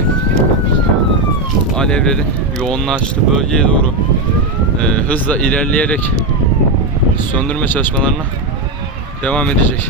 şöyle alevlerin yoğunlaştığı bölgeye doğru e, hızla ilerleyerek söndürme çalışmalarına devam edecek.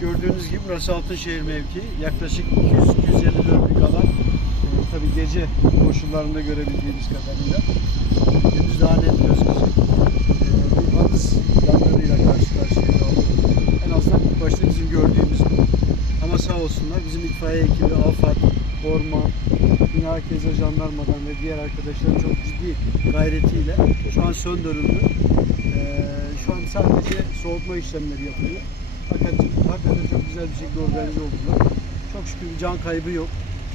Gördüğünüz gibi burası Altınşehir mevkii. Yaklaşık 200-254 bir alan. Ee, tabii gece koşullarında görebildiğimiz kadarıyla. Gündüz daha net gözükecek. Bir Anız yanlarıyla karşı karşıya kaldık. En azından ilk başta bizim gördüğümüz bu. Ama sağ olsunlar bizim itfaiye ekibi, AFAD, Orman, Bina Keza Jandarmadan ve diğer arkadaşların çok ciddi gayretiyle şu an söndürüldü. Ee, şu an sadece soğutma işlemleri yapılıyor. Hakikaten, hakikaten çok güzel bir şekilde organize oldular. Çok şükür bir can kaybı yok.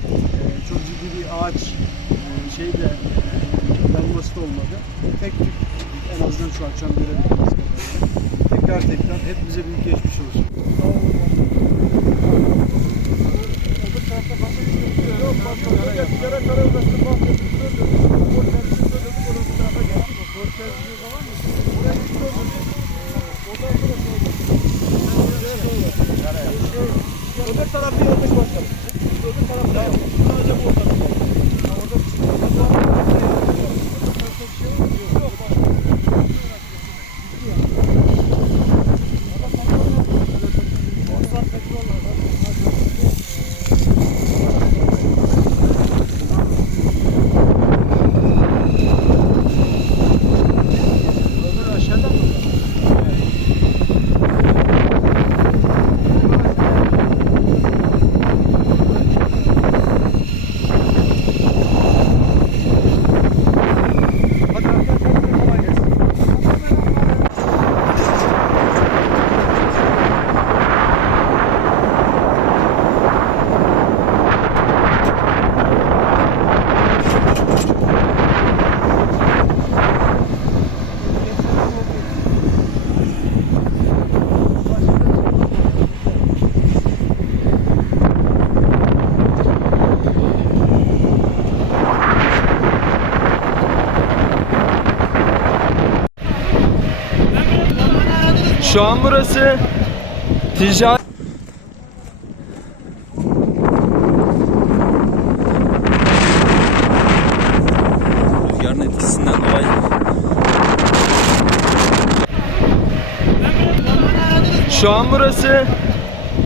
Ee, çok ciddi bir ağaç e, şey de e, yanması da olmadı. Tek tük en azından şu akşam görebildiğimiz kadarıyla. Tekrar tekrar hepimize büyük geçmiş olsun. Öbür রাস্তার আপনি অফিস বসবেন Şu an burası ticaret Rüzgarın etkisinden dolayı. Şu an burası